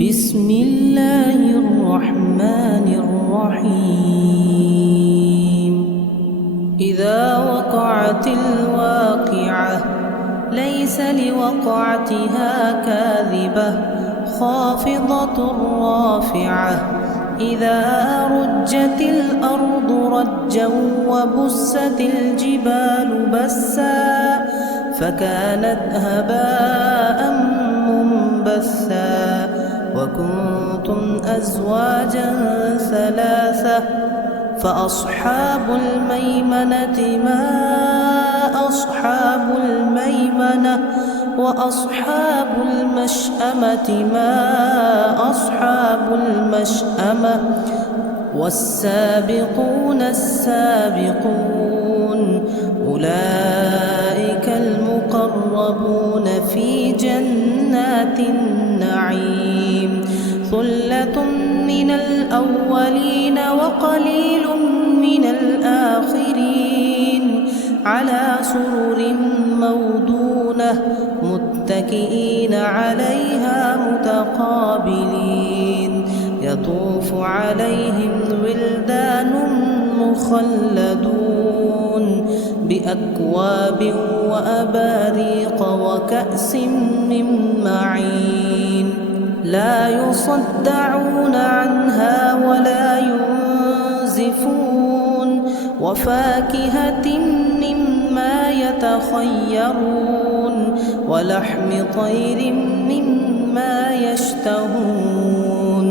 بسم الله الرحمن الرحيم. إذا وقعت الواقعة ليس لوقعتها كاذبة خافضة رافعة. إذا رجت الأرض رجا وبست الجبال بسا فكانت هباء منبثا وكنتم أزواجا ثلاثة فأصحاب الميمنة ما أصحاب الميمنة وأصحاب المشأمة ما أصحاب المشأمة والسابقون السابقون أولئك المقربون في جنات النعيم. ثلة من الأولين وقليل من الآخرين على سرر موضونة متكئين عليها متقابلين. يطوف عليهم ولدان مخلدون بأكواب وأباريق وكأس من معين لا يصدعون عنها ولا ينزفون وفاكهة مما يتخيرون ولحم طير مما يشتهون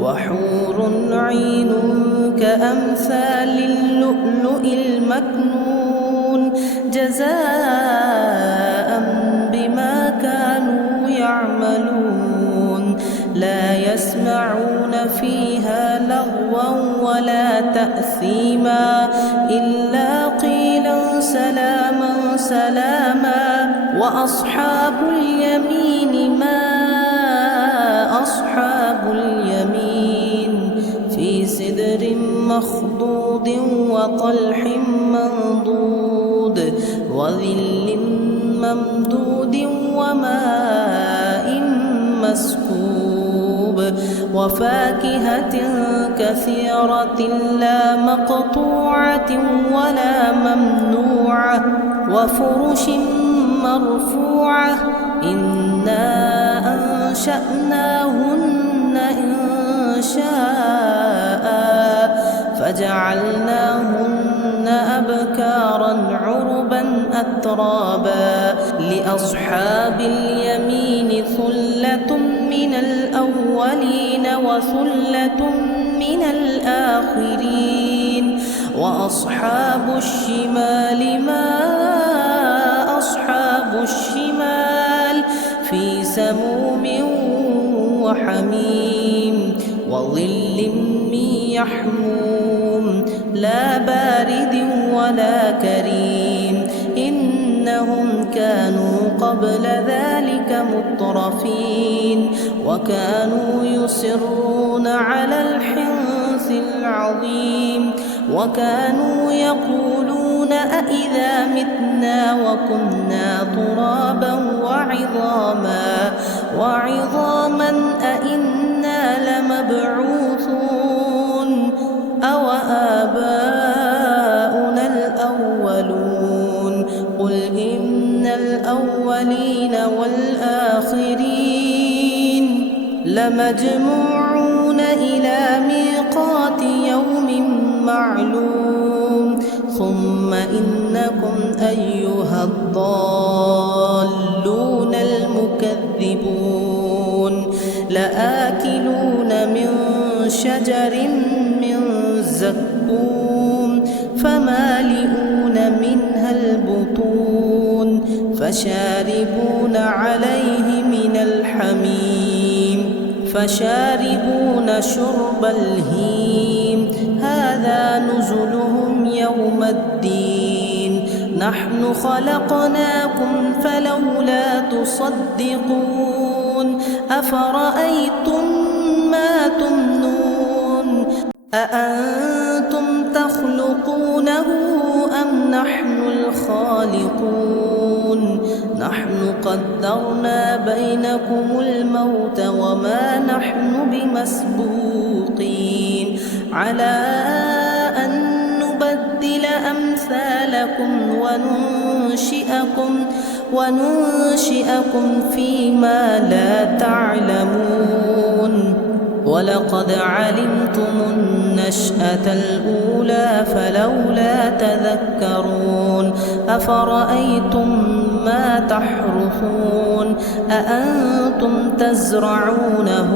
وحور عين كأمثال اللؤلؤ المكنون جزاء بما كانوا يعملون. لا يسمعون فيها لغوا ولا تأثيما إلا قيلا سلاما سلاما. وأصحاب اليمين ما أصحاب اليمين في سدر مخضود وطلح منضود وظل ممدود وماء مسكوب وفاكهة كثيرة لا مقطوعة ولا ممنوعة وفرش مرفوعة. إنا أنشأناهن إنشاء فجعلناهن أبكارا عربا أترابا. لأصحاب اليمين ثلة من الأولين وثلة من الآخرين. وأصحاب الشمال ما أصحاب الشمال في سموم وحميم وظل من يحموم لا بارد ولا كريم. إنهم كانوا قبل ذلك مترفين وكانوا يصرون على الحنث العظيم وكانوا يقولون أإذا متنا وكنا ترابا وعظاما أإنا لمبعوثون أو آباؤنا الأولون. قل إن الأولين والآخرين لمجموعون إلى ميقات يوم معلوم. ثم إنكم أيها الضالون المكذبون لآكلون من شجر من زقوم فمالئون منها البطون فشاربون عليه من الحميم فشاربون شرب الهيم. هذا نزلهم يوم الدين. نحن خلقناكم فلولا تصدقون. أفرأيتم ما تمنون أأنتم تخلقونه أم نحن الخالقون؟ نحن قدرنا بينكم الموت وما نحن مسبوقين على أن نبدل أمثالكم وننشئكم فيما لا تعلمون ولقد علمتم النشأة الأولى فلولا تذكرون أفرأيتم ما تحرثون أأنتم تزرعونه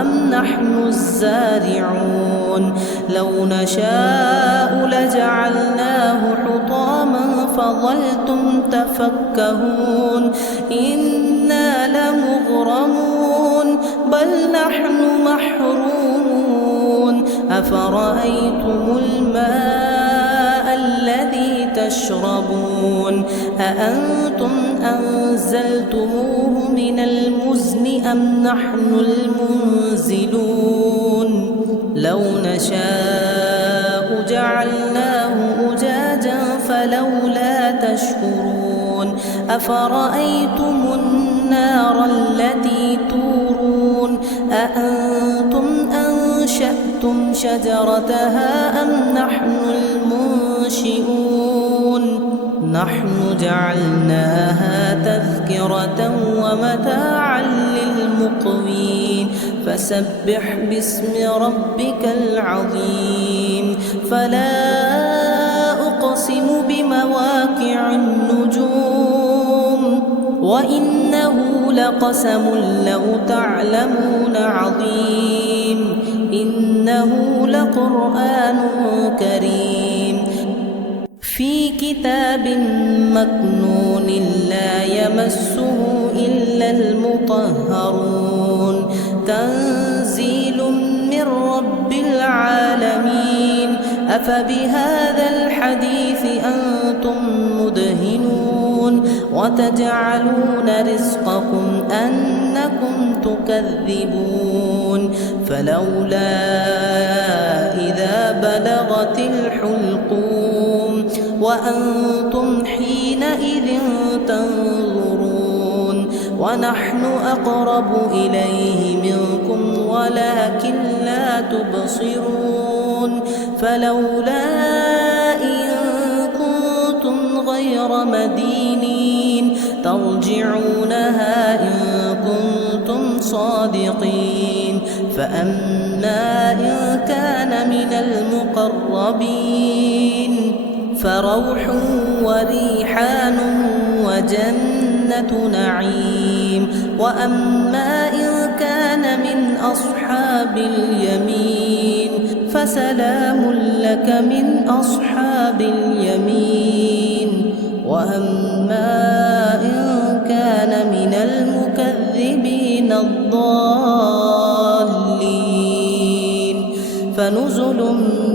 أم نحن الزارعون لو نشاء لجعلناه حطاما فظلتم تفكهون إنا لمغرمون بل نحن محرومون أفرأيتم الماء الذي تشربون أأنتم أنزلتموه من المزن أم نحن المنزلون لو نشاء جعلناه أجاجا فلولا تشكرون أفرأيتم النار التي تورون أأنتم أنشأتم شجرتها أم نحن المنشئون نحن جعلناها تذكرة ومتاعا للمقوين فسبح باسم ربك العظيم فلا أقسم بمواقع النجوم وإنه لقسم لو تعلمون عظيم إنه لقرآن كريم في كتاب مكنون لا يمسه إلا المطهرون تنزيل من رب العالمين أفبهذا الحديث أنتم مدهنون وتجعلون رزقكم أنكم تكذبون فلولا إذا بلغت الحلقوم وأنتم حينئذ تنظرون ونحن أقرب إليه منكم ولكن لا تبصرون فلولا إن كنتم غير مدينين ترجعونها إن كنتم صادقين فأما إن كان من المقربين فروح وريحان وجنة نعيم وأما إن كان من أصحاب اليمين فسلام لك من أصحاب اليمين وأما إن كان من المكذبين الضالين فنزل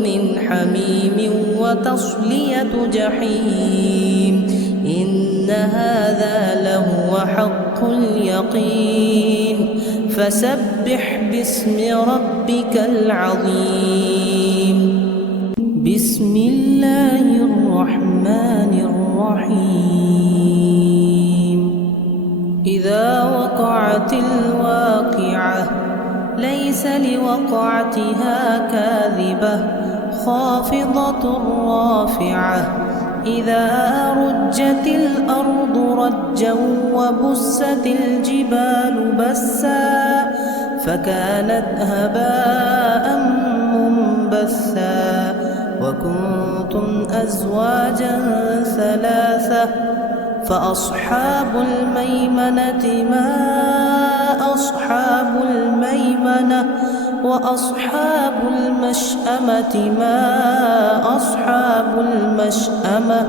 من حميم وتصلية جحيم إن هذا لهو حق اليقين فسبح باسم ربك العظيم بسم الله الرحمن الرحيم إذا وقعت الواقعة ليس لوقعتها كاذبة خافضة رافعة إذا رجت الأرض رجا وبست الجبال بسا فكانت هباء منبثا وكنتم أزواجا ثلاثة فأصحاب الميمنة ما أصحاب الميمنة وأصحاب المشأمة ما أصحاب المشأمة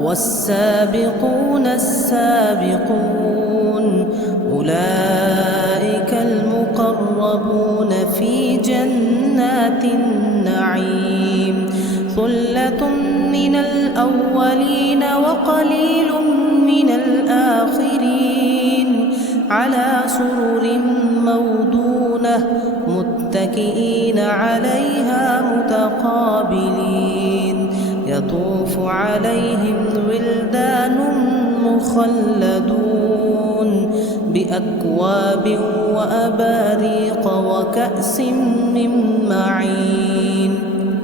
والسابقون السابقون أولئك المقربون في جنات النعيم ثلة من الأولين وقليل من الآخرين على سرر موضونة متكئين عليها متقابلين يطوف عليهم ولدان مخلدون بأكواب وأباريق وكأس من معين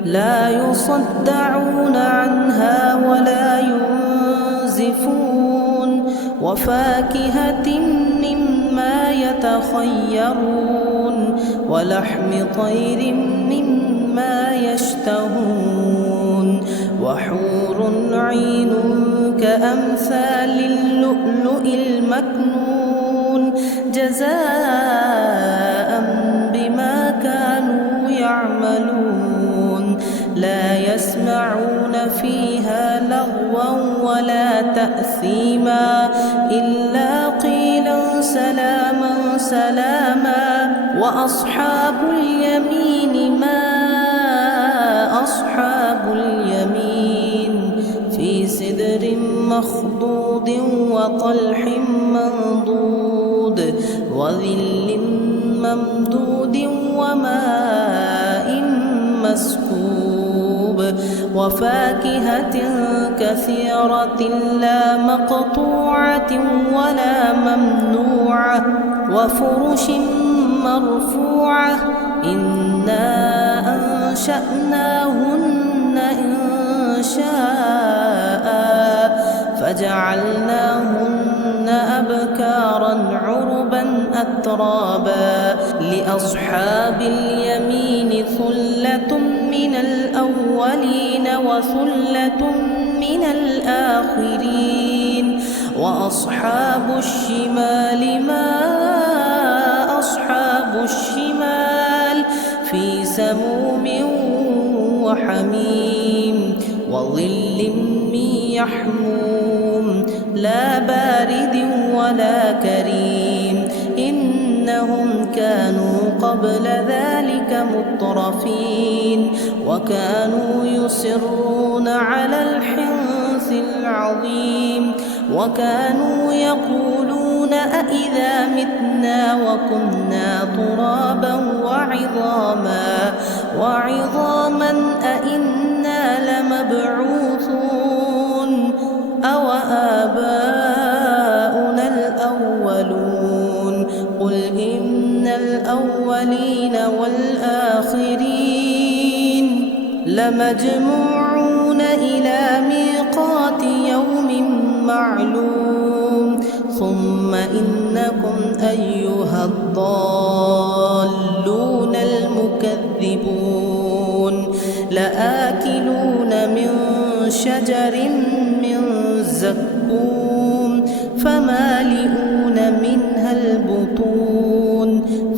لا يصدعون عنها ولا ينزفون وفاكهة مما يتخيرون ولحم طير مما يشتهون وحور عين كأمثال اللؤلؤ المكنون جزاء بما كانوا يعملون لا يسمعون فيها لغوا ولا تأثيما إلا قيلا سلاما سلاما وأصحاب اليمين ما أصحاب اليمين في سدر مخضود وطلح منضود وظل ممدود وماء مسكوب وفاكهة كثيرة لا مقطوعة ولا ممنوعة وفرش مرفوعة إنا أنشأناهن إنشاء فجعلناهن أبكارا عربا أترابا لأصحاب اليمين ثلة من الأولين وثلة من الآخرين وأصحاب الشمال ما أصحاب الشمال في سموم وحميم وظل من يحموم لا بارد ولا كريم إنهم كانوا قبل ذلك مترفين وكانوا يصرون على الحنث العظيم وكانوا يقولون أإذا متنا وكنا ترابا وعظاما أإنا لمبعوثون أو آباؤنا الأولون قل إن الأولين والآخرين لمجموعون إلى ميقات يوم معلوم ثم إنكم أيها الضالون المكذبون لآكلون من شجر من زقوم فمالئون منها البطون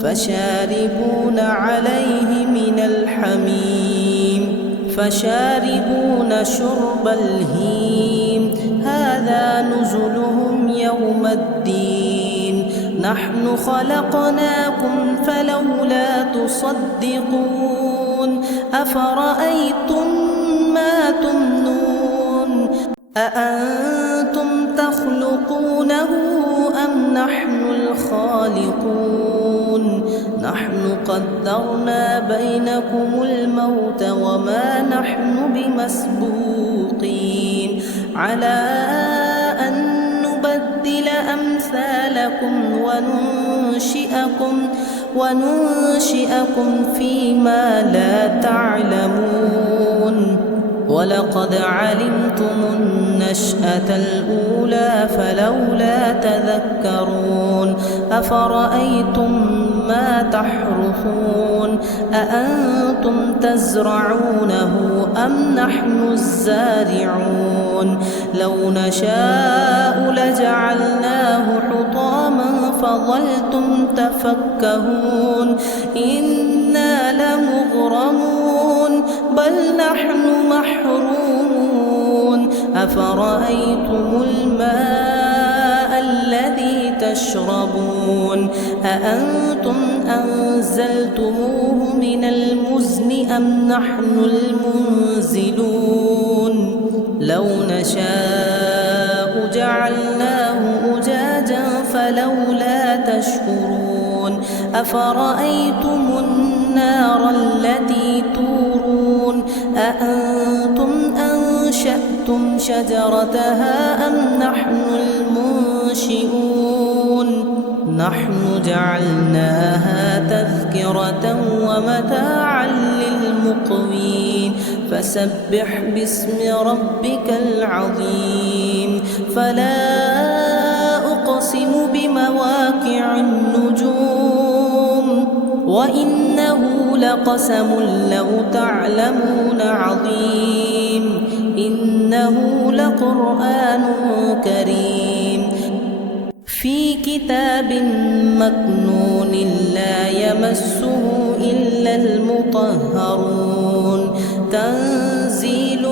فشاربون عليه من الحميم فشاربون شرب الهيم هذا نزلهم يوم الدين نحن خلقناكم فلولا تصدقون أفرأيتم ما تمنون أأنتم تخلقونه أم نحن الخالقون نحن قدرنا بينكم الموت وما نحن بمسبوقين على أن نبدل أمثالكم وننشئكم فيما لا تعلمون ولقد علمتم النشأة الأولى فلولا تذكرون أفرأيتم ما تحرثون أأنتم تزرعونه أم نحن الزارعون لو نشاء لجعلناه حطاما فظلتم تفكهون إنا لمغرمون بل نحن محرومون أفرأيتم الماء الذي تشربون أأنتم أنزلتموه من المزن أم نحن المنزلون لو نشاء جعلناه أجاجا فلولا تشكرون أفرأيتم النار التي تورون أأنتم أنشأتم شجرتها أم نحن المنشئون نحن جعلناها تذكرة ومتاعا للمقوين فسبح باسم ربك العظيم فلا أقسم بمواقع النجوم وإنه لقسم لو تعلمون عظيم إنه لقرآن كريم في كتاب مكنون لا يمسه إلا المطهرون تنزيل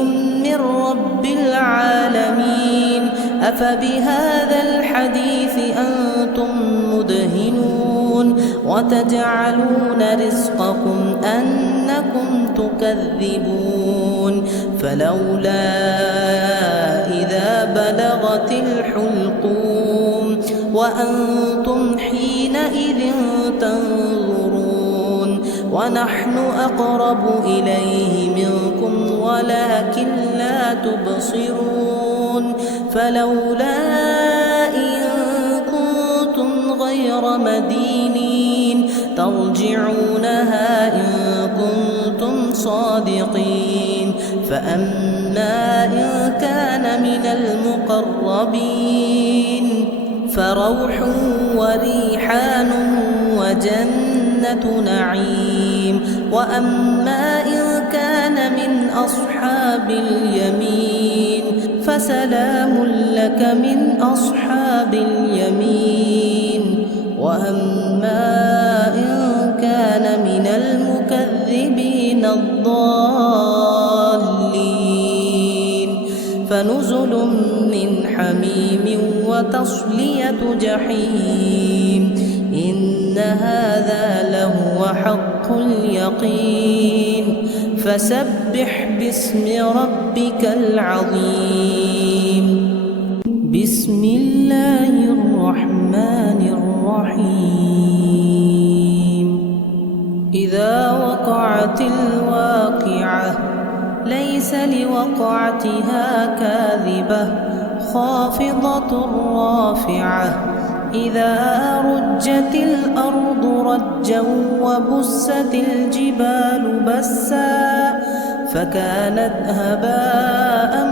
من رب العالمين أفبهذا الحديث أنتم مدهنون وتجعلون رزقكم أنكم تكذبون فلولا إذا بلغت الحلقوم وأنتم حينئذ تنظرون ونحن أقرب إليه منكم ولكن لا تبصرون فلولا إن كنتم غير مدينين ترجعونها إن كنتم صادقين فأما إن كان من المقربين فروح وريحان وجنة نعيم وأما إن كان من أصحاب اليمين فسلام لك من أصحاب اليمين وأما إن كان من المكذبين الضالين فنزل من حميم وتصلية جحيم إن هذا لهو حق اليقين فسبح باسم ربك العظيم بسم الله الرحمن الرحيم إذا وقعت الواقعة ليس لوقعتها كاذبة خافضة رافعة إذا رجت الأرض رجا وبست الجبال بسا فكانت هباء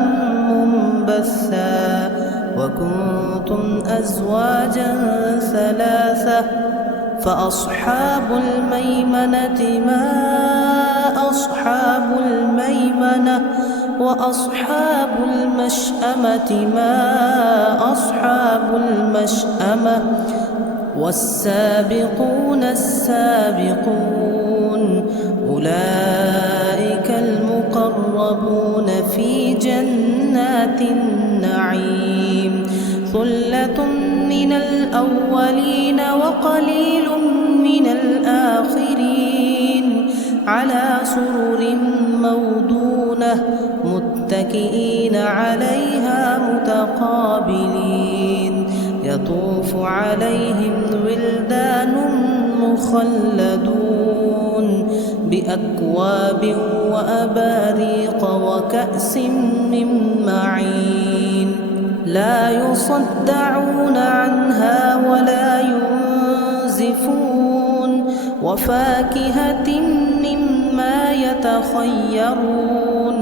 منبثا وكنتم أزواجا ثلاثة فأصحاب الميمنة ما أصحاب الميمنة وأصحاب المشأمة ما أصحاب المشأمة والسابقون السابقون أولئك المقربون في جنات النعيم ثلة من الأولين وقليل من الآخرين على سرر موضونة متكئين عليها متقابلين يطوف عليهم ولدان مخلدون بأكواب وأباريق وكأس من معين لا يصدعون عنها ولا ينزفون وفاكهة مما يتخيرون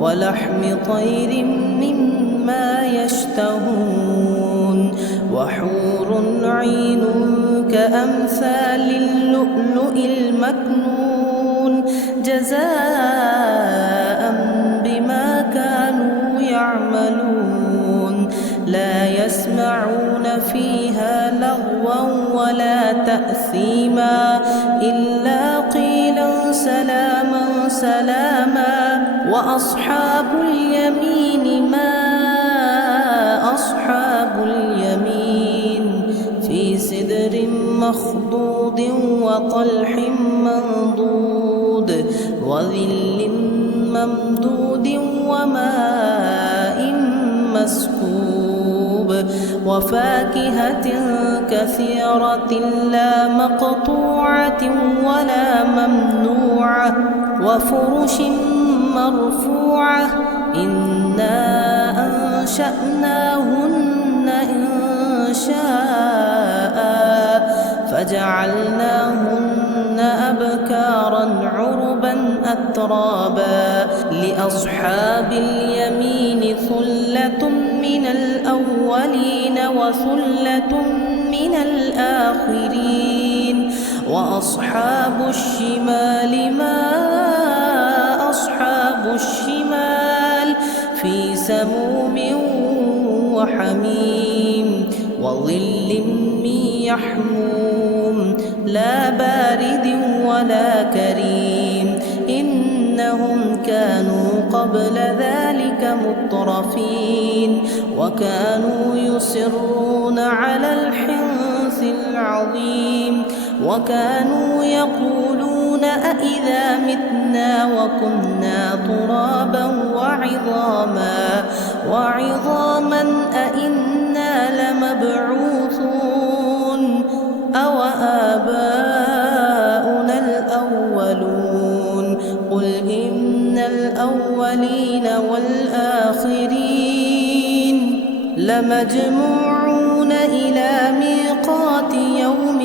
ولحم طير مما يشتهون وحور عين كأمثال اللؤلؤ المكنون جزاء بما كانوا يعملون لا يسمعون فيها لغوا ولا تأثيما إلا قيلا سلاما سلاما وأصحاب اليمين ما أصحاب اليمين في سدر مخضود وطلح منضود وظل ممدود وماء مسكوب وفاكهة كثيرة لا مقطوعة ولا ممنوعة وفرش مرفوعة إنا أنشأناهن إنشاء فجعلناهن أبكارا عربا أترابا لأصحاب اليمين ثلة من الأولين وثلة من الآخرين وأصحاب الشمال ما أصحاب الشمال في سموم وحميم وظل من يحموم لا بارد ولا كريم إنهم كانوا قبل ذلك مترفين وكانوا يصرون على الحنث العظيم وكانوا يقولون أإذا متنا وكنا ترابا وعظاما أإنا لمبعوثون أو آباؤنا الأولون قل إن الأولين والآخرين لمجموعون إلى ميقات يوم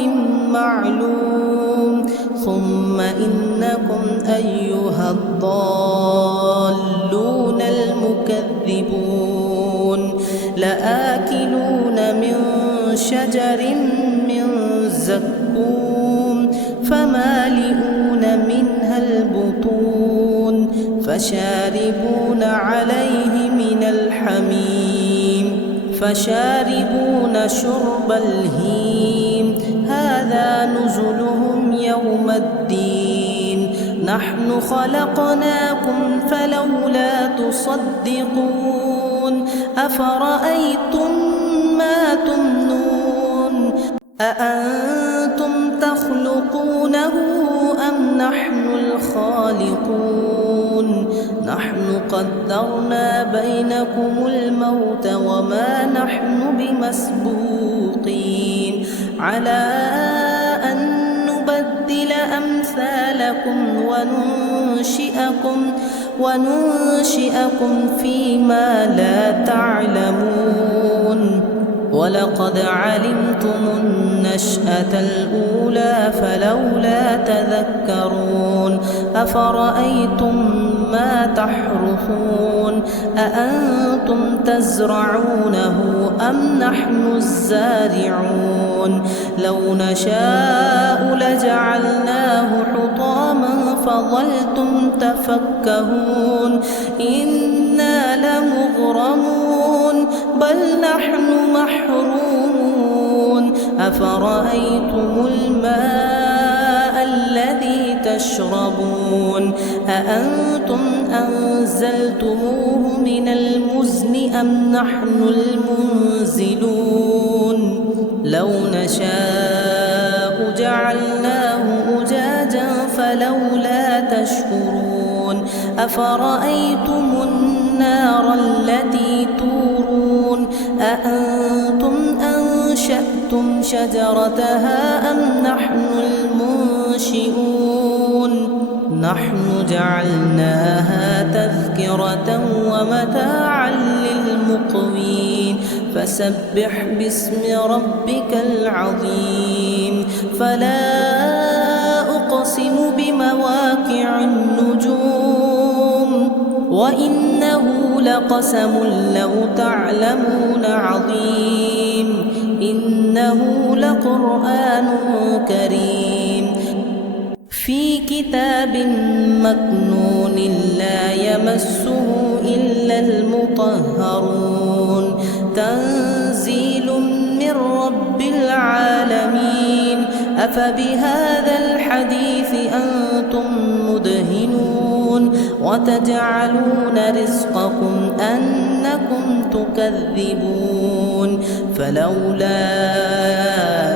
معلوم ثم إنكم أيها الضالون المكذبون لآكلون من شجر من زقوم فمالئون منها البطون فشاربون عليه من الحميم فشاربون شرب الهيم هذا نزلهم يوم الدين نحن خلقناكم فلولا تصدقون أفرأيتم ما تمنون أأنتم تخلقونه أم نحن الخالقون نحن قدرنا بينكم الموت وما نحن بمسبوقين على أن نبدل أمثالكم وننشئكم فيما لا تعلمون ولقد علمتم النشأة الأولى فلولا تذكرون أفرأيتم ما تحرثون أأنتم تزرعونه أم نحن الزارعون لو نشاء لجعلناه حطاما فظلتم تفكهون إنا لمغرمون بل نحن محرومون أفرأيتم الماء الذي تشربون أأنتم أنزلتموه من المزن أم نحن المنزلون لو نشاء جعلناه أجاجا فلولا تشكرون أفرأيتم النار التي تورون أأنتم أنشأتم شجرتها أم نحن المنشئون نحن جعلناها تذكرة ومتاعا للمقوين فسبح باسم ربك العظيم فلا أقسم بمواقع النجوم وإنه لقسم لو تعلمون عظيم إنه لقرآن كريم في كتاب مكنون لا يمسه إلا المطهرون تنزيل من رب العالمين أفبهذا الحديث أنتم مدهنون وتجعلون رزقكم أنكم تكذبون فلولا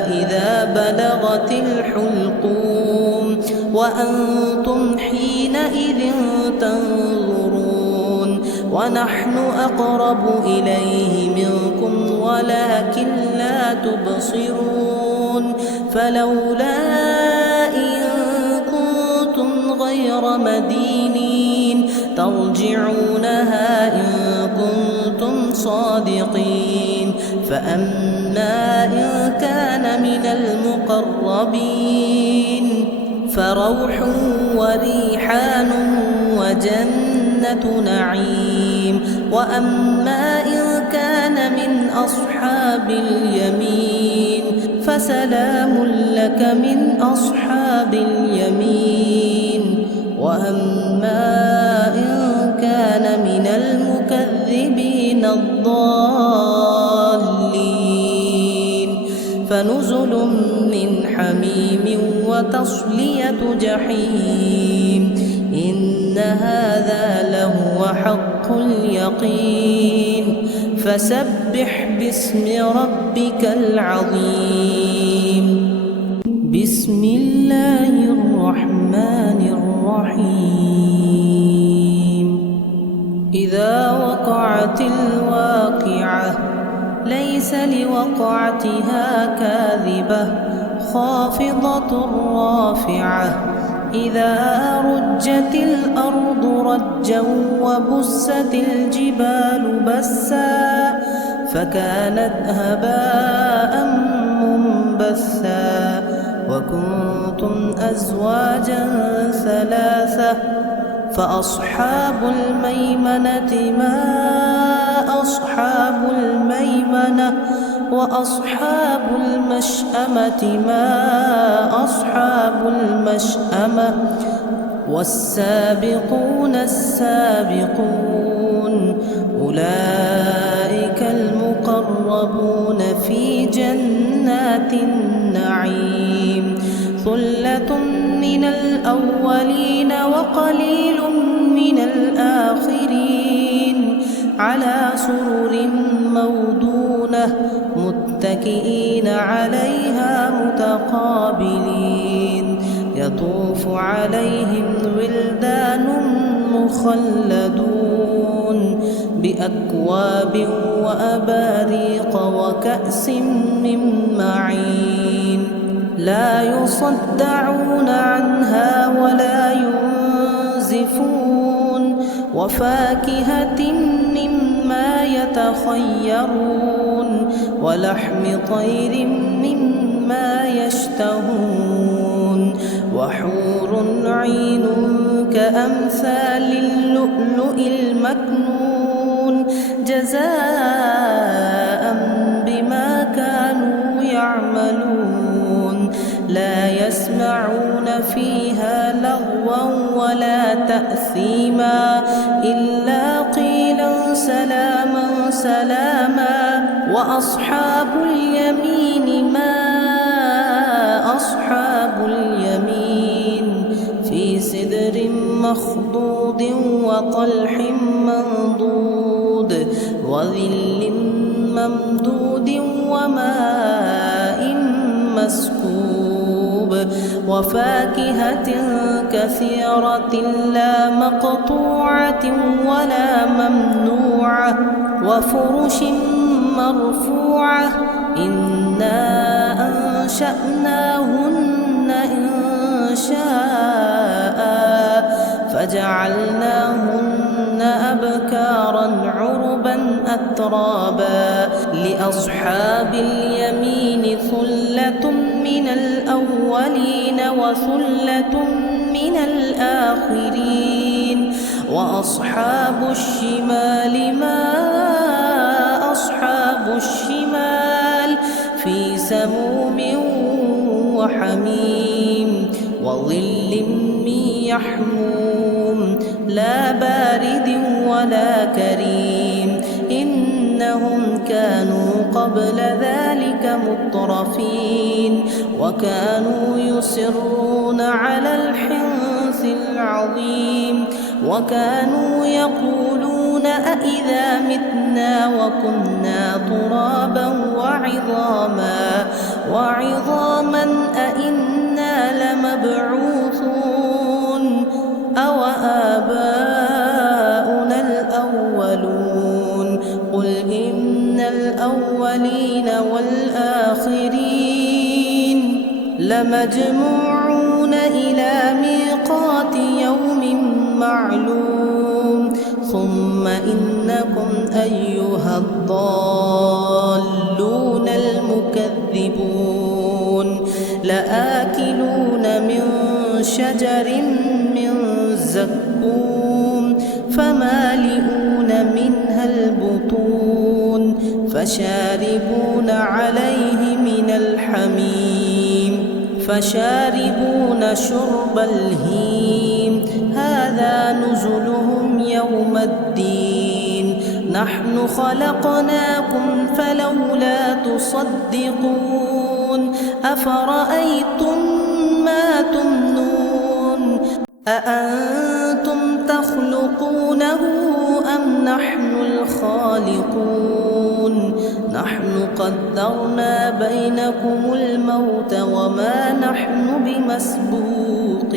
إذا بلغت الحلقوم وأنتم حينئذ تنظرون ونحن أقرب إليه منكم ولكن لا تبصرون فلولا إن كنتم غير مدينين ترجعونها إن كنتم صادقين فأما إن كان من المقربين فروح وريحان وجنة نعيم. وأما إن كان من أصحاب اليمين فسلام لك من أصحاب اليمين. وأما إن كان من المكذبين الضالين فنزل من حميم وتصلية جحيم. إن هذا لهو حق اليقين. فسبح باسم ربك العظيم. بسم الله الرحمن الرحيم. إذا وقعت الواقعة ليس لوقعتها كاذبة خافضة رافعة. إذا رجت الأرض رجا وبست الجبال بسا فكانت هباء منبثا. وكنتم أزواجا ثلاثة فأصحاب الميمنة ما أصحاب الميمنة وأصحاب المشأمة ما أصحاب المشأمة. والسابقون السابقون أولئك المقربون في جنات النعيم. ثلة من الأولين وقليل من الآخرين على سرر موضونة متكئين عليها متقابلين. يطوف عليهم ولدان مخلدون بأكواب وأباريق وكأس من معين لا يصدعون عنها ولا ينزفون. وفاكهة مما يتخيرون ولحم طير مما يشتهون. وحور عين كأمثال اللؤلؤ المكنون جزاء بما كانوا يعملون. لا يسمعون فيها لغوا ولا تأثيما إلا قيلا سلاما سلاما. وأصحاب اليمين ما أصحاب اليمين في سدر مخضود وطلح منضود وظل ممدود وماء مسكوب. وفاكهة كثيرة لا مقطوعة ولا ممنوعة. وفرش مرفوعة. إنا أنشأناهن إنشاء فجعلناهن أبكارا عربا أترابا. لأصحاب اليمين ثلة من الأولين وثلة من الآخرين. وأصحاب الشمال ما أصحاب الشمال في سموم وحميم وظل من يحموم لا بارد ولا كريم. إنهم كانوا قبل ذلك مترفين وكانوا يصرون على الحنث العظيم. وكانوا يقولون أإذا متنا وكنا ترابا وعظاما أإنا لمبعوثون أو آباؤنا الأولون. قل إن الأولين والآخرين لمجموعون إلى ميقات يوم معلوم. ثم إنكم أيها الضالون تكذبون لآكلون من شجر من زقوم فمالئون منها البطون فشاربون عليه من الحميم فشاربون شرب الهيم هذا نزلهم يوم الدين نحن خلقناكم فلولا تصدقون أفرأيتم ما تمنون أأنتم تخلقونه أم نحن الخالقون نحن قدرنا بينكم الموت وما نحن بمسبوقين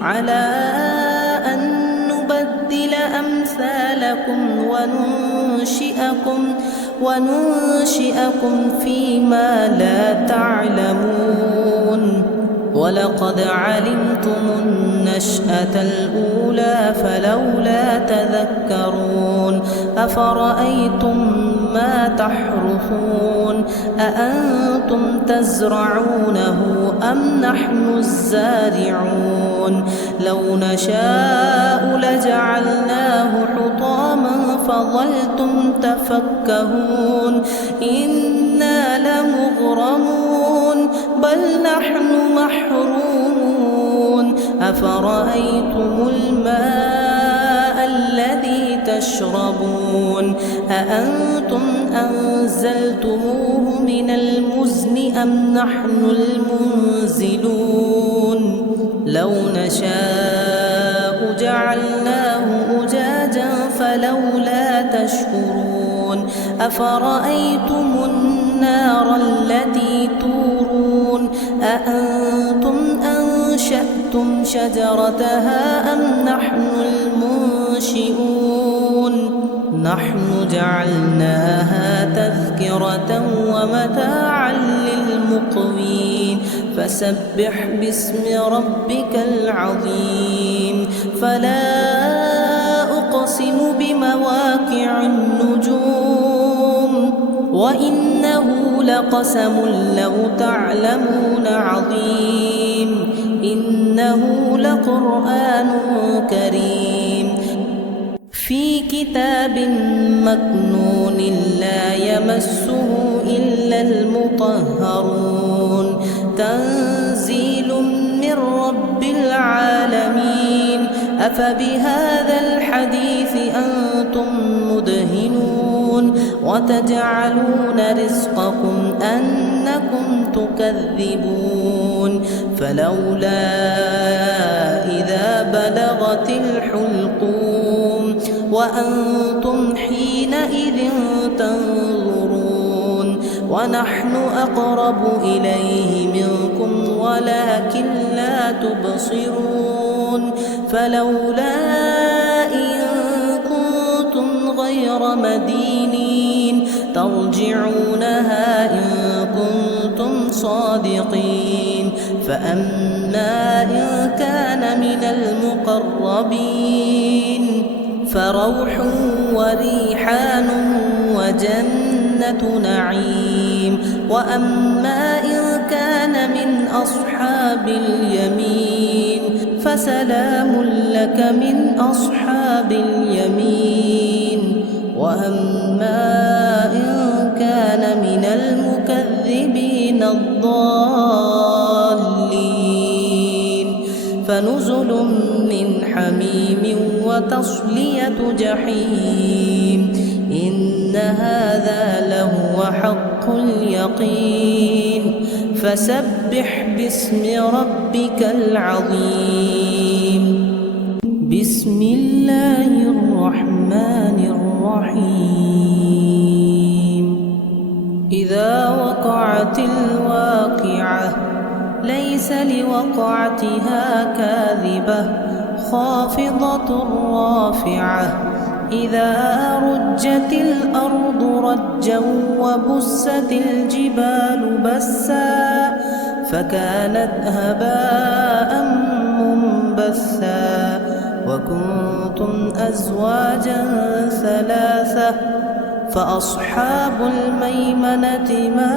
على أن نبدل أمثالكم وننشئكم فيما لا تعلمون ولقد علمتم النشأة الأولى فلولا تذكرون أفرأيتم ما تحرثون أأنتم تزرعونه أم نحن الزارعون لو نشاء لجعلناه حطاما فظلتم تفكهون إنا لمغرمون بل نحن محرومون أفرأيتم الماء الذي تشربون أأنتم أنزلتموه من المزن أم نحن المنزلون لو نشاء جعلناه أجاجا فلولا تشكرون أفرأيتم النار التي تورون أأنتم أنشأتم شجرتها أم نحن المنشئون نحن جعلناها تذكرة ومتاعا للمقوين فسبح باسم ربك العظيم فلا أقسم بمواقع النجوم وإنه لقسم لو تعلمون عظيم إنه لقرآن كريم في كتاب مكنون لا يمسه إلا المطهرون تنزيل من رب العالمين أفبهذا الحديث أنتم مدهنون وتجعلون رزقكم أنكم تكذبون فلولا إذا بلغت الحلقوم وأنتم حينئذ تنظرون ونحن أقرب إليه منكم ولكن لا تبصرون فلولا إن كنتم غير مدينين ترجعونها إن كنتم صادقين فأما إن كان من المقربين فروح وريحان وجنة نعيم وأما إن كان من أصحاب اليمين فسلام لك من أصحاب اليمين وأما إن كان من المكذبين الضالين فنزل من حميم وتصلية جحيم إن هذا لهو حق اليقين فسبح باسم ربك العظيم بسم الله الرحمن الرحيم إذا وقعت الواقعة ليس لوقعتها كاذبة خافضة رافعة إذا رجت الأرض رجا وبست الجبال بسا فكانت هباء منبثا وكنتم أزواجا ثلاثة فأصحاب الميمنة ما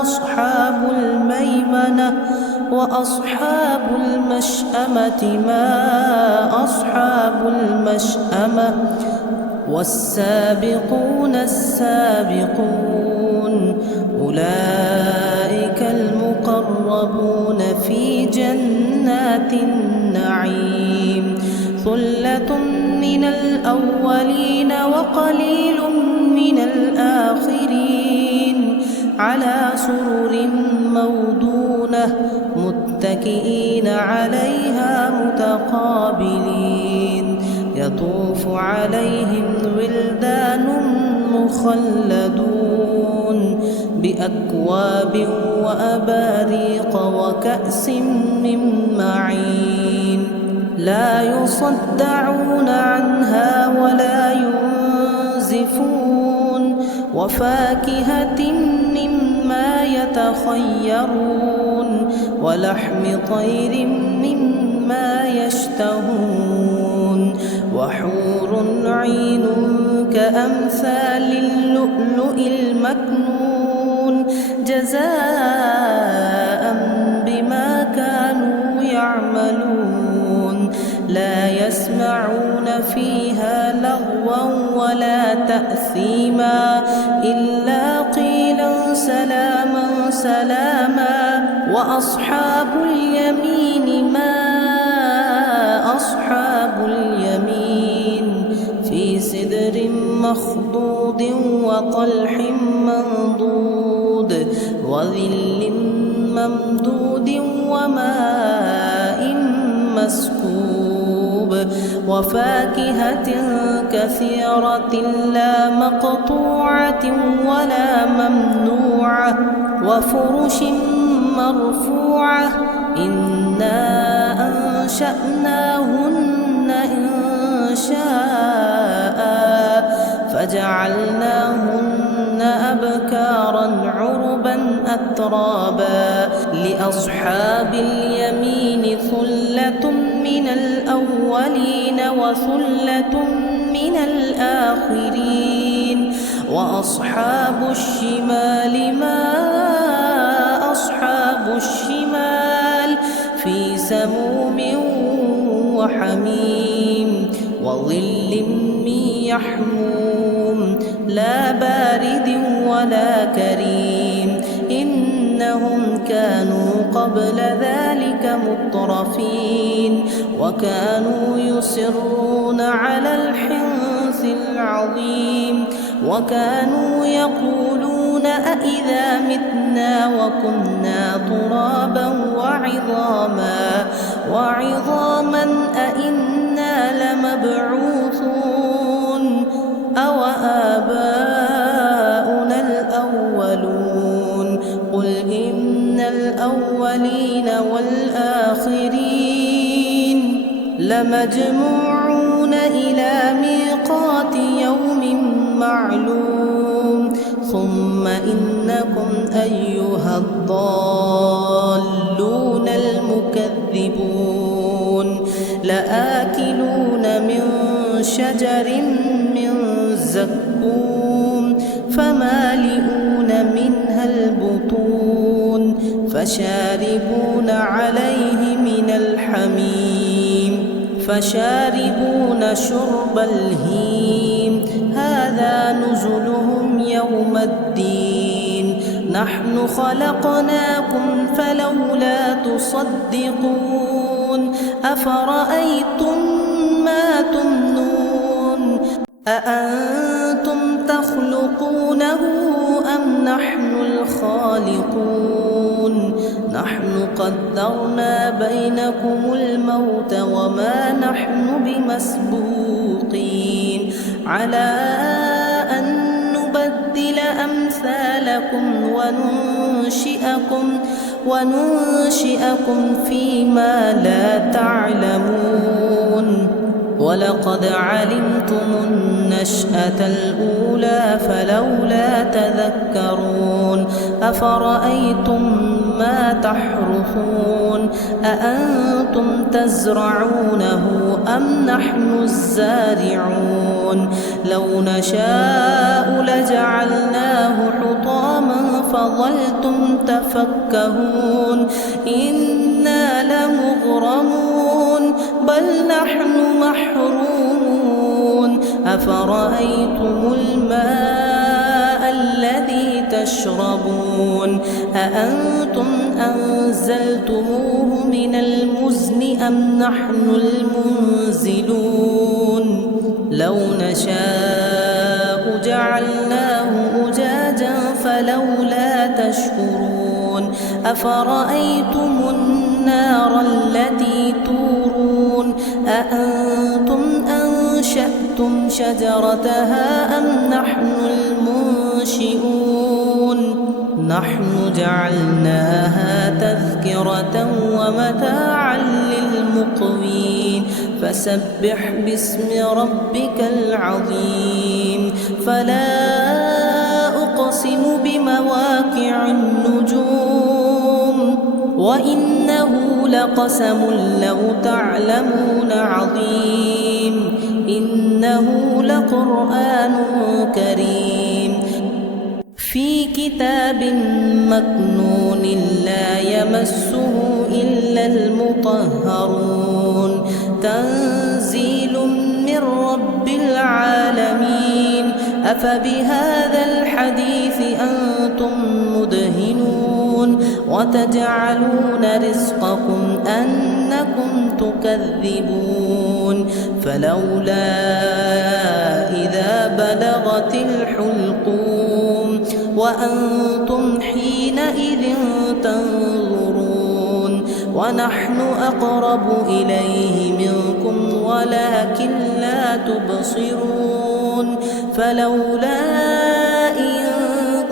أصحاب الميمنة وأصحاب المشأمة ما أصحاب المشأمة والسابقون السابقون أولئك المقربون في جنات النعيم ثلة من الأولين وقليل من الآخرين على سرر موضونة متكئين عليها متقابلين يطوف عليهم ولدان مخلدون بأكواب وأباريق وكأس من معين لا يصدعون عنها ولا ينزفون وفاكهة مما يتخيرون ولحم طير مما يشتهون وحور عين كأمثال اللؤلؤ المكنون جزاء بما كانوا يعملون لا يسمعون فيها لغوا ولا تأثيما إلا قيلا سلاما سلاما وأصحاب اليمين ما أصحاب اليمين في سدر مخضود وطلح منضود وظل ممدود وماء مسكوب وفاكهة كثيرة لا مقطوعة ولا ممنوعة وفرش مرفوعة إنا أنشأناهن إنشاء فجعلناهن أبكارا عربا أترابا لأصحاب اليمين ثلة من الأولين وثلة من الآخرين وأصحاب الشمال ما أصحاب الشمال في سموم وحميم وظل من يحموم لا بارد ولا كريم إنهم كانوا قبل ذلك مترفين وكانوا يصرون على الحنث العظيم وكانوا يقولون أإذا متنا وكنا ترابا وعظاما أإنا لمبعوثون أو آباؤنا الأولون قل إن الأولين والآخرين لمجموعون إلى ميقات يوم معلوم ثم إنكم أيها الضالون المكذبون لآكلون من شجر من زقوم فمالئون منها البطون فشاربون عليه من الحميم فشاربون شرب الهيم هذا نزلهم يوم الدين نحن خلقناكم فلولا تصدقون أفرأيتم ما تمنون أأنتم تخلقونه أم نحن الخالقون نحن قدرنا بينكم الموت وما نحن بمسبوقين على أن نبدل أمثالكم وننشئكم فيما لا تعلمون ولقد علمتم النشأة الأولى فلولا تذكرون أفرأيتم ما تحرثون أأنتم تزرعونه أم نحن الزارعون لو نشاء لجعلناه حطاما فظلتم تفكهون إنا لمغرمون بل نحن محرومون أفرأيتم الماء الذي تشربون أأنتم أنزلتموه من المزن أم نحن المنزلون لو نشاء جعلناه أجاجا فلولا تشكرون أفرأيتم النار التي تورون أأنتم أنشأتم شجرتها أم نحن المنشئون نحن جعلناها تذكرة ومتاعا للمقوين فسبح باسم ربك العظيم فلا أقسم بمواقع النجوم وإنه لقسم لو تعلمون عظيم إنه لقرآن كريم في كتاب مكنون لا يمسه إلا المطهرون تنزيل من رب العالمين أفبهذا الحديث أنتم مدهنون وتجعلون رزقكم أنكم تكذبون فلولا إذا بلغت الحلقوم وأنتم حينئذ تنظرون ونحن أقرب إليه منكم ولكن لا تبصرون فلولا إن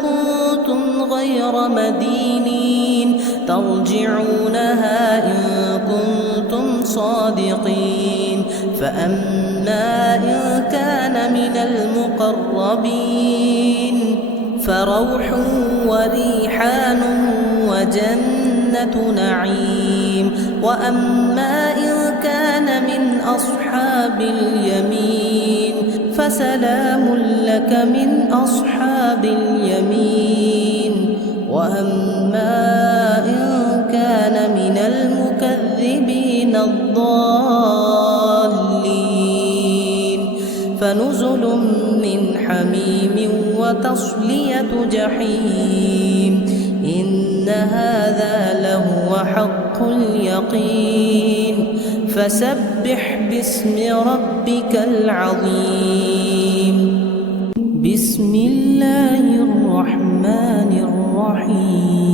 كنتم غير مدينين ترجعونها إن كنتم صادقين فأما إن كان من المقربين فروح وريحان وجنة نعيم وأما إن كان من أصحاب اليمين فسلام لك من أصحاب اليمين وأما إن كان من المكذبين الضالين فنزل من حميم وتصلية جحيم إن هذا لهو حق اليقين فسبح باسم ربك العظيم بسم الله الرحمن الرحيم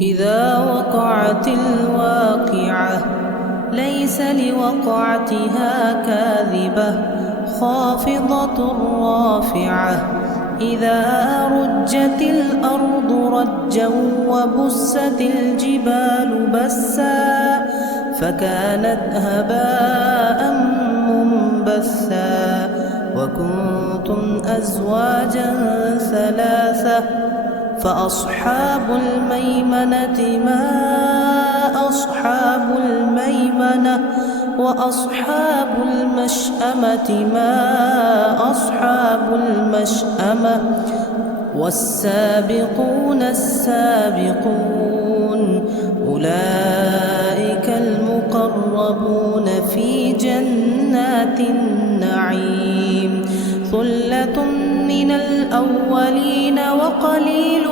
إذا وقعت الواقعة ليس لوقعتها كاذبة خافضة رافعة إذا رجت الأرض رجا وبست الجبال بسا فكانت هباء منبثا وكنتم أزواجا ثلاثة فأصحاب الميمنة ما أصحاب الميمنة وأصحاب المشأمة ما أصحاب المشأمة والسابقون السابقون أولئك المقربون في جنات النعيم ثلة من الأولين وقليل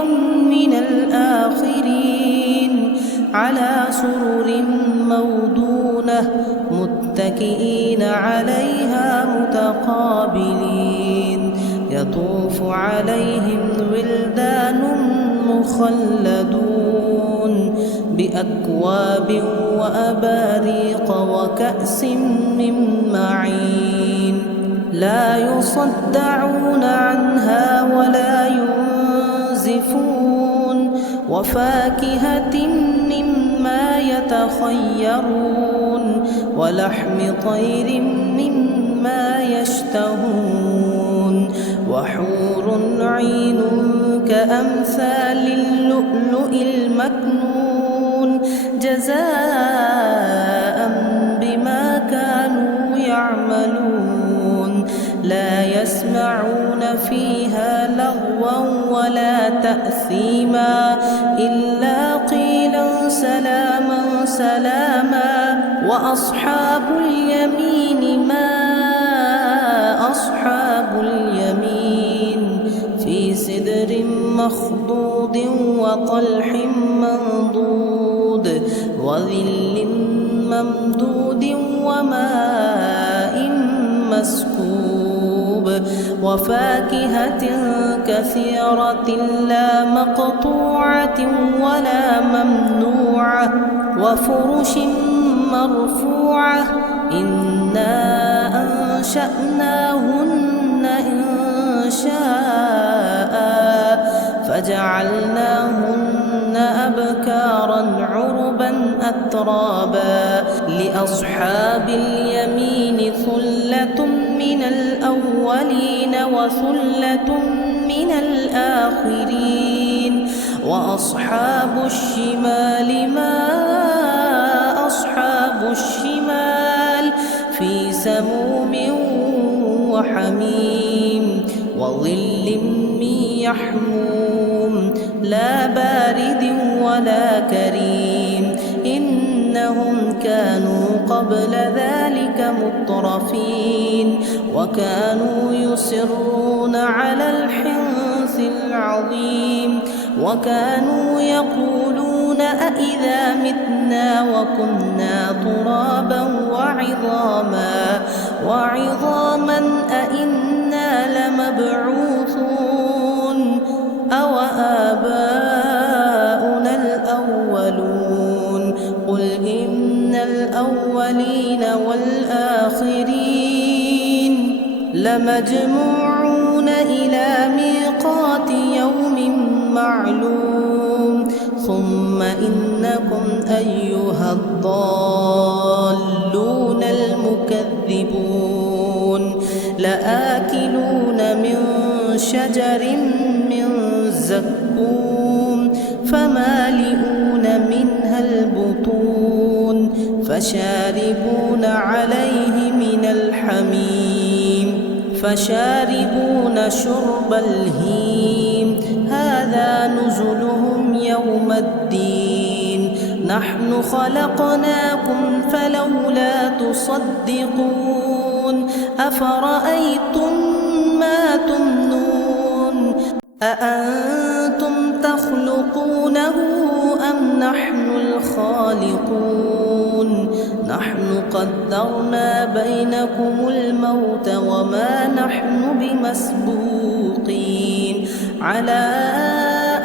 من الآخرين على سرر موضونة متكئين عليها متقابلين يطوف عليهم ولدان مخلدون بأكواب وأباريق وكأس من معين لا يصدعون عنها ولا ينزفون وفاكهة مما يتخذون يتخيرون ولحم طير مما يشتهون وحور عين كأمثال اللؤلؤ المكنون جزاء بما كانوا يعملون لا يسمعون فيها لغوا ولا تأثيما إلا قيلا سلاما سلاما وأصحاب اليمين ما أصحاب اليمين في سدر مخضود وطلح منضود وظل ممدود وماء مسكوب وفاكهة كثيرة لا مقطوعة ولا ممنوعة وفرش مرفوعة إنا أنشأناهن إنشاء فجعلناهن أبكارا عربا أترابا لأصحاب اليمين ثلة من الأولين وثلة من الآخرين وأصحاب الشمال ما أصحاب الشمال في سموم وحميم وظل من يحموم لا بارد ولا كريم إنهم كانوا قبل ذلك مترفين وكانوا يصرون على الحنث العظيم وكانوا يقولون أإذا متنا وكنا ترابا وعظاما أإنا لمبعوثون أو آباؤنا الأولون قل إن الأولين والآخرين لمجموعون إلى ميقات يوم معلوم ثم إنكم أيها الضالون المكذبون لآكلون من شجر من زقوم فمالئون منها البطون فشاربون عليه من الحميم فشاربون شرب الهيم هذا نزلهم يوم الدين نحن خلقناكم فلولا تصدقون أفرأيتم ما تمنون أأنتم تخلقونه أم نحن الخالقون نحن قدرنا بينكم الموت وما نحن بمسبوقين على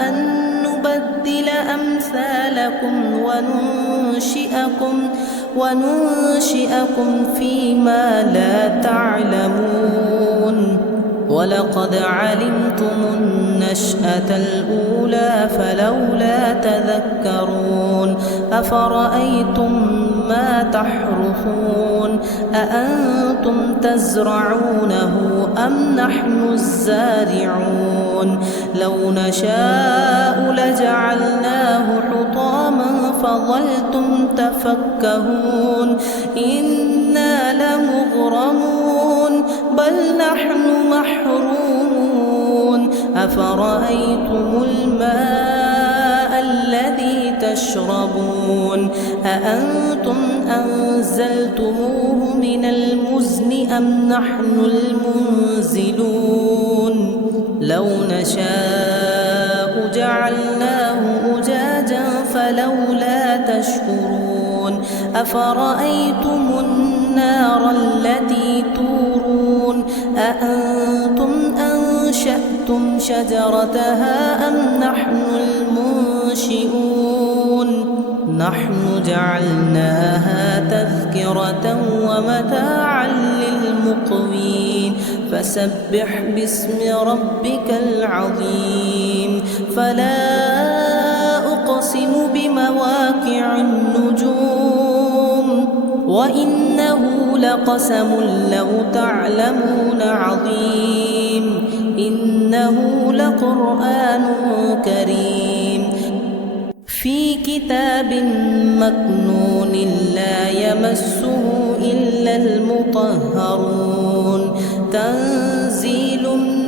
أن نبدل أمثالكم وننشئكم فيما لا تعلمون ولقد علمتم النشأة الأولى فلولا تذكرون أفرأيتم ما تحرثون أأنتم تزرعونه أم نحن الزارعون لو نشاء لجعلناه حطاما فظلتم تفكهون إنا لمغرمون بل نحن محرومون أفرأيتم الماء الذي تشربون أأنتم أنزلتموه من المزن أم نحن المنزلون لو نشاء جعلناه أجاجا فلولا تشكرون أفرأيتم النار التي تورون أأنتم أنشأتم شجرتها أم نحن المنشئون نحن جعلناها تذكرة ومتاعا للمقوين فسبح باسم ربك العظيم فلا أقسم بمواقع النجوم وإنه لقسم لو تعلمون عظيم إنه لقرآن كريم في كتاب مكنون لا يمسه إلا المطهرون تنزيل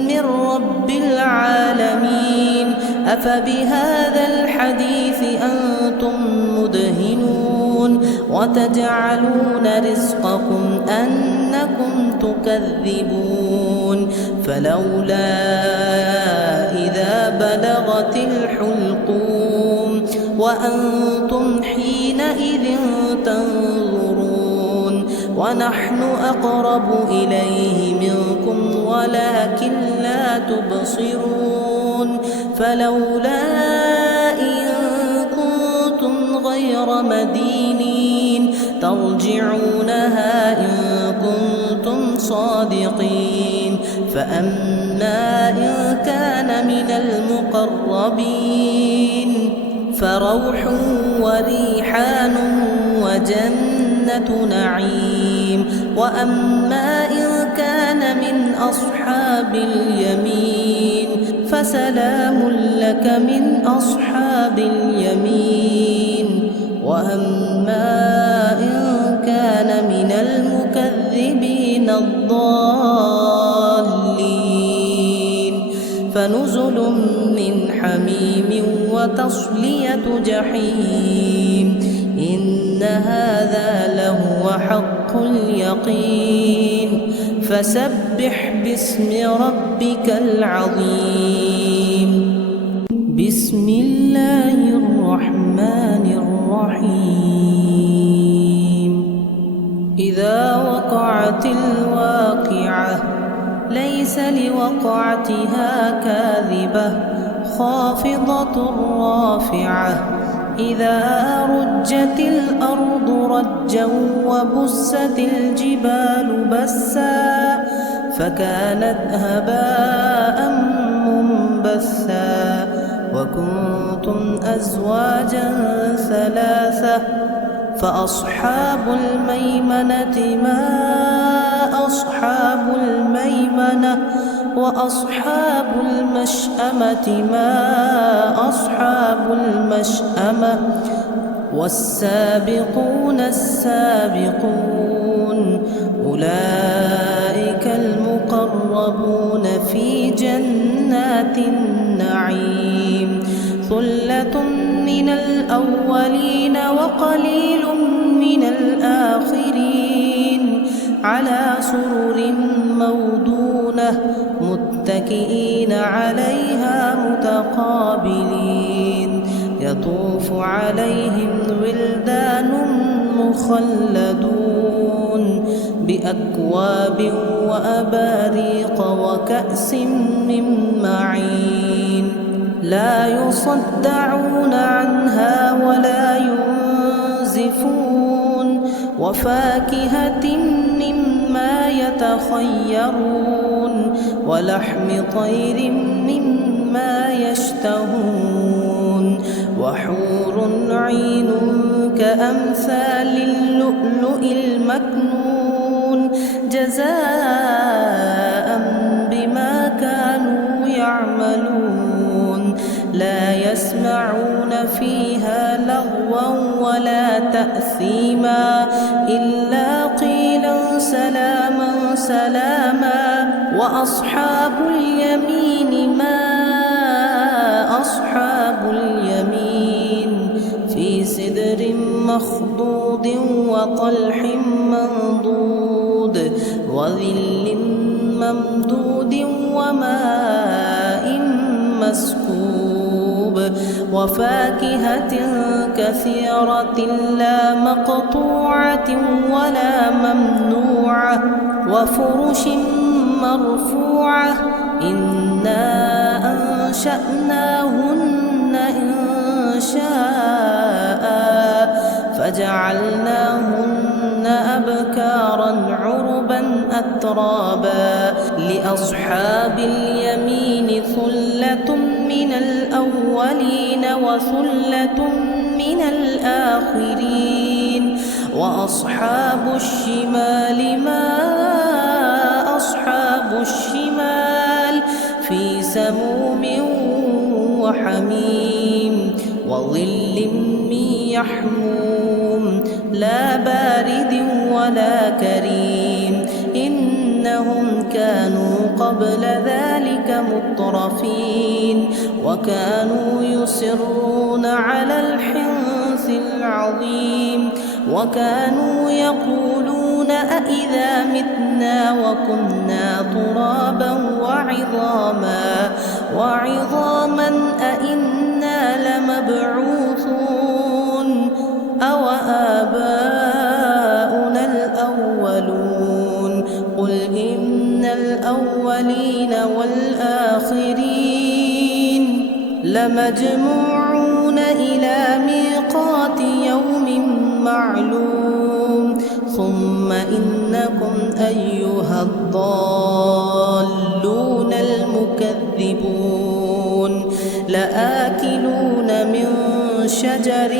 من رب العالمين أفبهذا الحديث أنتم مدهنون وتجعلون رزقكم أنكم تكذبون فلولا إذا بلغت الحلقوم وأنتم حينئذ تنظرون ونحن أقرب إليه منكم ولكن لا تبصرون فلولا إن كنتم غير مدينين ترجعونها إن كنتم صادقين فأما إن كان من المقربين فروح وريحان وجنة نعيم وأما إن كان من أصحاب اليمين فسلام لك من أصحاب اليمين وأما إن كان من المكذبين الضالين فنزل من حميم وتصلية جحيم إن هذا لهو حق اليقين فسبح باسم ربك العظيم بسم الله الرحمن الرحيم إذا وقعت الواقعة ليس لوقعتها كاذبة خافضة رافعة إذا رجت الأرض رجا وبست الجبال بسا فكانت هباء منبثا وكنتم أزواجا ثلاثة فأصحاب الميمنة ما أصحاب الميمنة وأصحاب المشأمة ما أصحاب المشأمة والسابقون السابقون أولئك المقربون في جنات النعيم ثلة من الأولين وقليل من الآخرين على سرر موضونة متكئين عليها متقابلين يطوف عليهم ولدان مخلدون بأكواب وأباريق وكأس من معين لا يصدعون عنها ولا ينزفون وفاكهة مما يتخيرون ولحم طير مما يشتهون وحور عين كأمثال اللؤلؤ المكنون جزاء بما كانوا يعملون لا يسمعون فيها لغوا ولا تأثيما إلا قيلا سلاما سلاما وأصحاب اليمين ما أصحاب اليمين في سدر مخضود وطلح منضود وظل ممدود وماء مسكوب وفاكهة كثيرة لا مقطوعة ولا ممنوعة وفرش مرفوعة إنا أنشأناهن إنشاء فجعلناهن أبكارا عربا أترابا لأصحاب اليمين ثلة من الأولين وثلة من الآخرين وأصحاب الشمال ما أصحاب الشمال في سموم وحميم وظل من يحموم لا بارد ولا كريم إنهم كانوا قبل ذلك مترفين وكانوا يصرون على الحنث العظيم وكانوا يقولون أإذا متنا وكنا ترابا وعظاما أإنا لمبعوثون أو آباؤنا الأولون قل إن الأولين والآخرين لمجموعون إلى ميقات يوم معلوم ثم إنكم أيها الضالون المكذبون لآكلون من شجر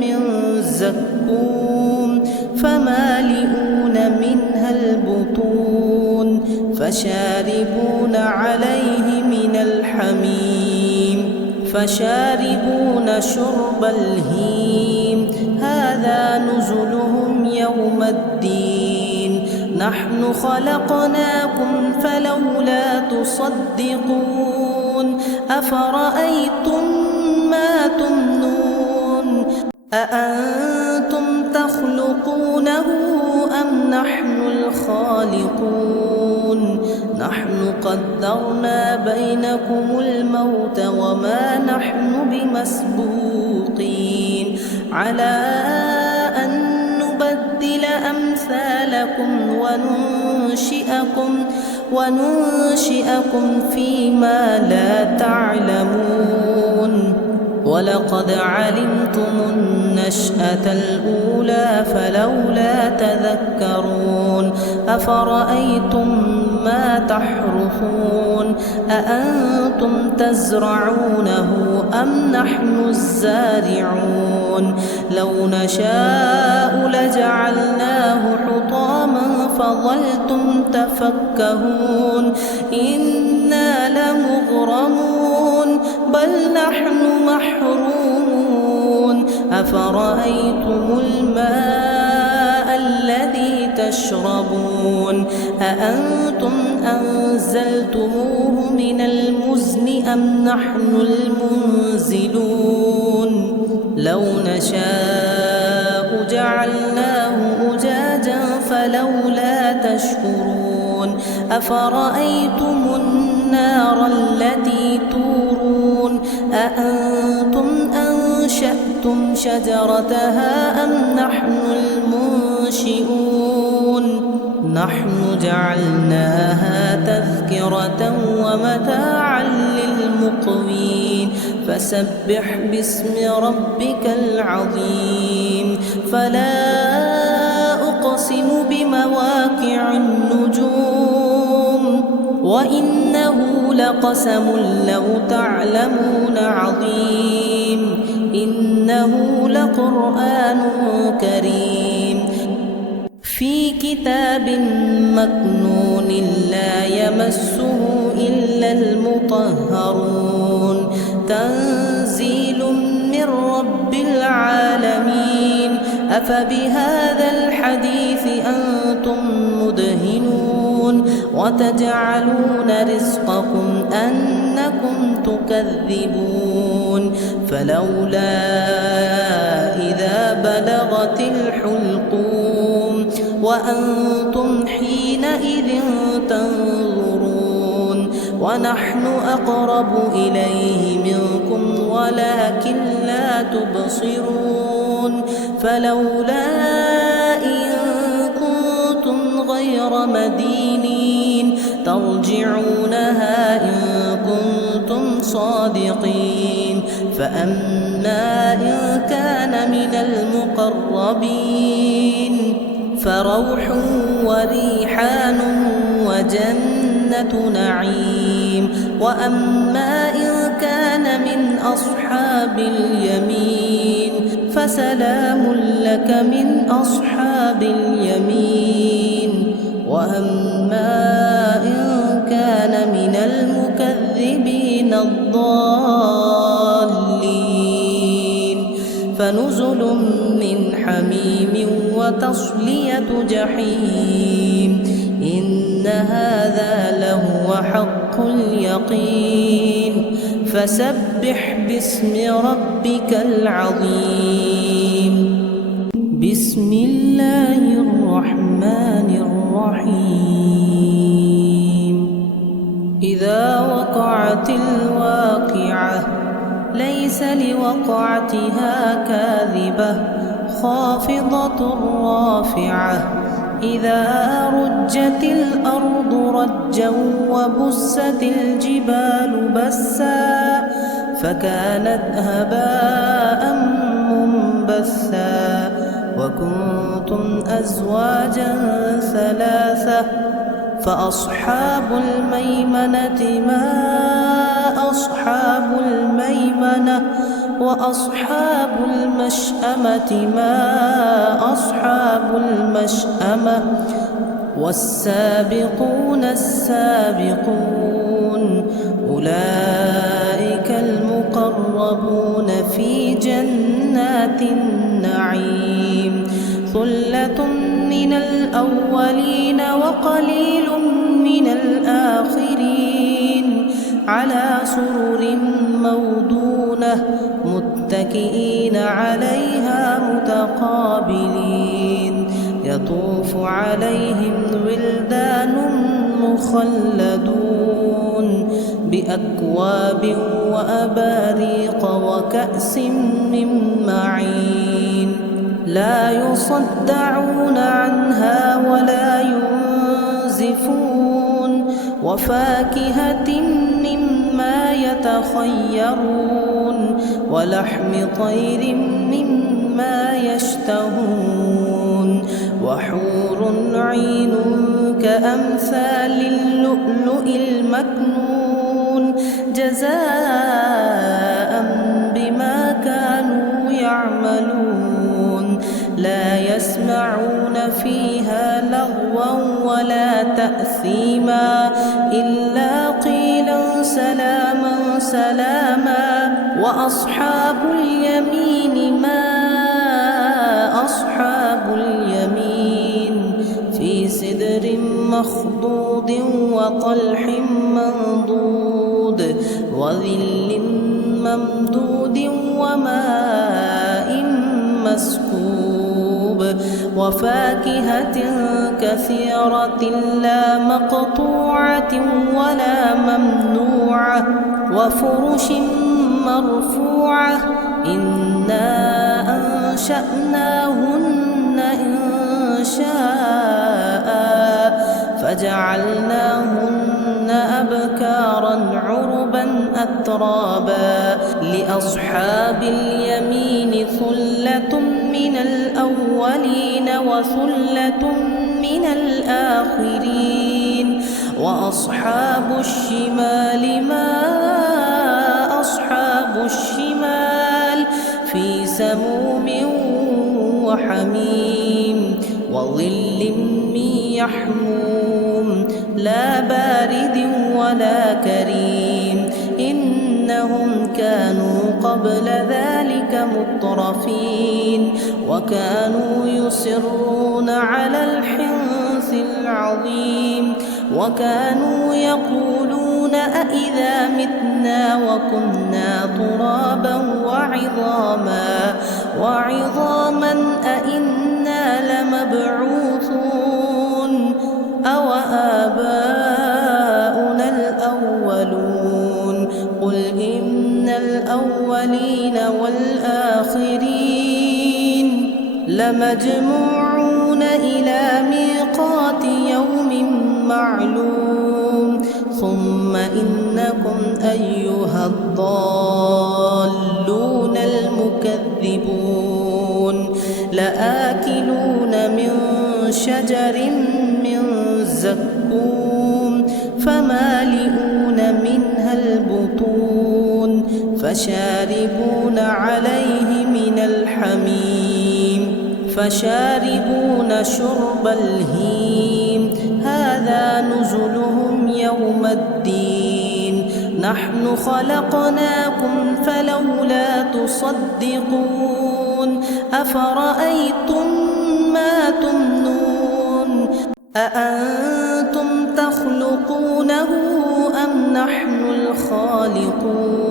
من زقوم فمالئون منها البطون فشاربون عليه من الحميم فشاربون شرب الهيم هذا نزلهم يوم الدين نحن خلقناكم فلولا تصدقون أفرأيتم ما تمنون أأنتم تخلقونه أم نحن الخالقون نحن قدرنا بينكم الموت وما نحن بمسبوقين على أن نبدل أمثالكم وننشئكم فيما لا تعلمون ولقد علمتم النشأة الأولى فلولا تذكرون أفرأيتم ما تحرثون أأنتم تزرعونه أم نحن الزارعون لو نشاء لجعلناه حطاما فظلتم تفكهون إنا لمغرمون بل نحن محرومون أفرأيتم الماء الذي تشربون أأنتم أنزلتموه من المزن أم نحن المنزلون لو نشاء جعلناه أجاجا فلولا تشكرون أفرأيتم النار التي تورون أأنتم أنشأتم شجرتها أم نحن المنشئون نحن جعلناها تذكرة ومتاعا للمقوين فسبح باسم ربك العظيم فلا أقسم بمواقع النجوم وإنه لقسم لو تعلمون عظيم إنه لقرآن كريم في كتاب مكنون لا يمسه إلا المطهرون تنزيل من رب العالمين أفبهذا الحديث أنتم مدهنون وتجعلون رزقكم أنكم تكذبون فلولا إذا بلغت الحلقوم وأنتم حينئذ تنظرون ونحن أقرب إليه منكم ولكن لا تبصرون فلولا إن كنتم غير مدينين ترجعونها إن كنتم صادقين فأما إن كان من المقربين فروح وريحان وجنة نعيم وأما إن كان من أصحاب اليمين فسلام لك من أصحاب اليمين. وأما إن كان من المكذبين الضالين فنزل من حميم وتصلية جحيم. إن هذا لهو حق اليقين. فسبح باسم ربك العظيم. بسم الله الرحمن الرحيم. إذا وقعت الواقعة ليس لوقعتها كاذبة خافضة رافعة. إذا رجت الأرض رجا وبست الجبال بسا فكانت هباء منبثا. وكنتم أزواجا ثلاثة فأصحاب الميمنة ما أصحاب الميمنة وأصحاب المشأمة ما أصحاب المشأمة. والسابقون السابقون أولئك المقربون في جنات النعيم. ثلة من الأولين وقليل من الآخرين على سرر موضونة متكئين عليها متقابلين. يطوف عليهم ولدان مخلدون بأكواب وأباريق وكأس من معين لا يصدعون عنها ولا ينزفون. وفاكهة مما يتخيرون ولحم طير مما يشتهون. وحور عين كأمثال اللؤلؤ المكنون جزاء بما كانوا يعملون. لا يسمعون فيها لغوا ولا تأثيما إلا قيلا سلاما سلاما. وأصحاب اليمين ما أصحاب اليمين في سدر مخضود وطلح منضود وظل ممدود وماء مسكوب. وفاكهة كثيرة لا مقطوعة ولا ممنوعة. وفرش مرفوعة. إنا أنشأناهن إنشاء فجعلناهن أبكارا عربا أترابا. لأصحاب اليمين ثلة من الأولين وثلة من الآخرين. وأصحاب الشمال ما أصحاب الشمال في سموم وحميم وظل من يحموم لا بارد ولا كريم. إنهم كانوا قبل ذلك مترفين وكانوا يصرون على الحنث العظيم. وكانوا يقولون أإذا متنا وكنا ترابا وعظاما أإنا لمبعوثون أو آباؤنا الأولون. قل إن الأولين والآخرين لمجموعون إلى ميقات يوم معلوم. ثم إنكم أيها الضالون المكذبون لآكلون من شجر من زقوم فمالئون منها البطون فشاربون عليه من الحميم فشاربون شرب الهيم هذا نزلهم يوم الدين نحن خلقناكم فلولا تصدقون أفرأيتم ما تمنون أأنتم تخلقونه أم نحن الخالقون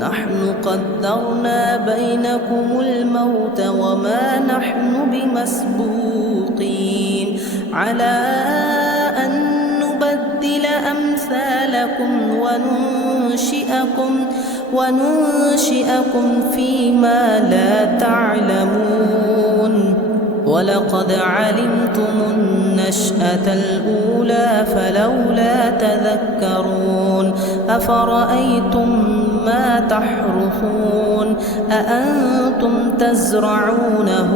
نحن قدرنا بينكم الموت وما نحن بمسبوقين على أن نبدل أمثالكم وننشئكم فيما لا تعلمون ولقد علمتم النشأة الأولى فلولا تذكرون أفرأيتم ما تحرثون أأنتم تزرعونه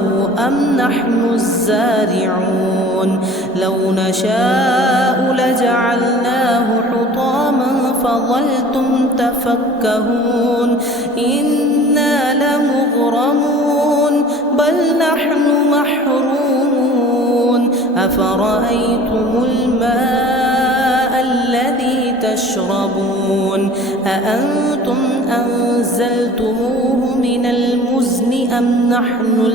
أم نحن الزارعون لو نشاء لجعلناه حطاما فظلتم تفكهون إنا لمغرمون بل نحن محرومون أفرأيتم الماء الذي تشربون أأنتم أنزلتموه من المزن أم نحن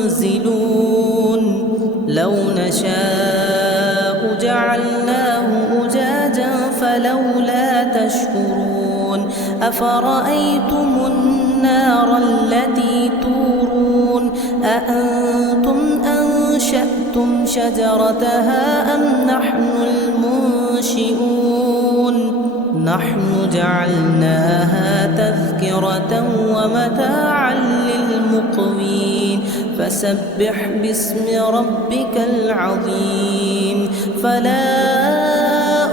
المنزلون لو نشاء جعلناه أجاجا فلولا تشكرون أفرأيتم النار التي تورون أأنتم أنشأتم شجرتها أم نحن المنشئون نحن جعلناها تذكرة ومتاعا للمقوين فسبح باسم ربك العظيم فلا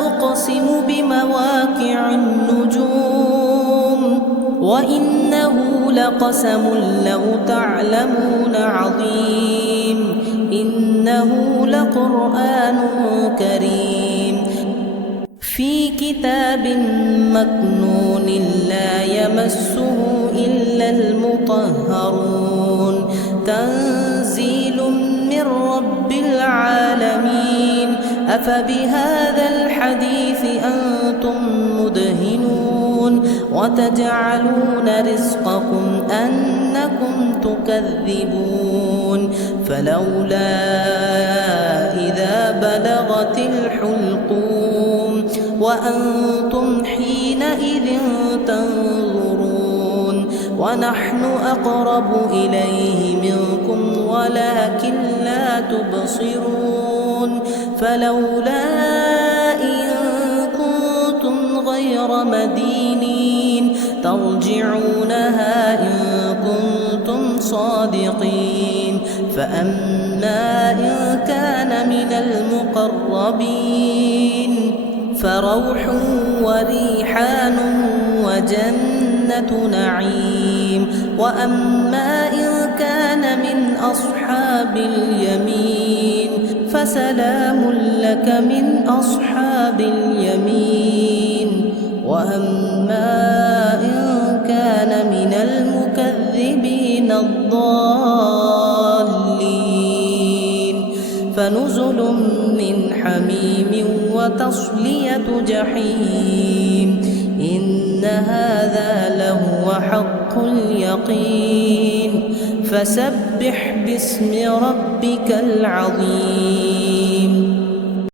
أقسم بمواقع النجوم وإنه لقسم لو تعلمون عظيم إنه لقرآن كريم في كتاب مكنون لا يمسه إلا المطهرون تنزيل من رب العالمين أفبهذا الحديث أنتم مدهنون وتجعلون رزقكم أنكم تكذبون فلولا إذا بلغت الحلقوم وأنتم حينئذ تنظرون ونحن أقرب إليه منكم ولكن لا تبصرون فلولا إن كنتم غير مدينين ترجعونها إن كنتم صادقين فأما إن كان من المقربين فروح وريحان وجنة نعيم وأما إن كان من أصحاب اليمين فسلام لك من أصحاب اليمين وأما إن كان من المكذبين الضالين فنزل من حميم وتصلية جحيم إن هذا لهو حق اليقين فسبح باسم ربك العظيم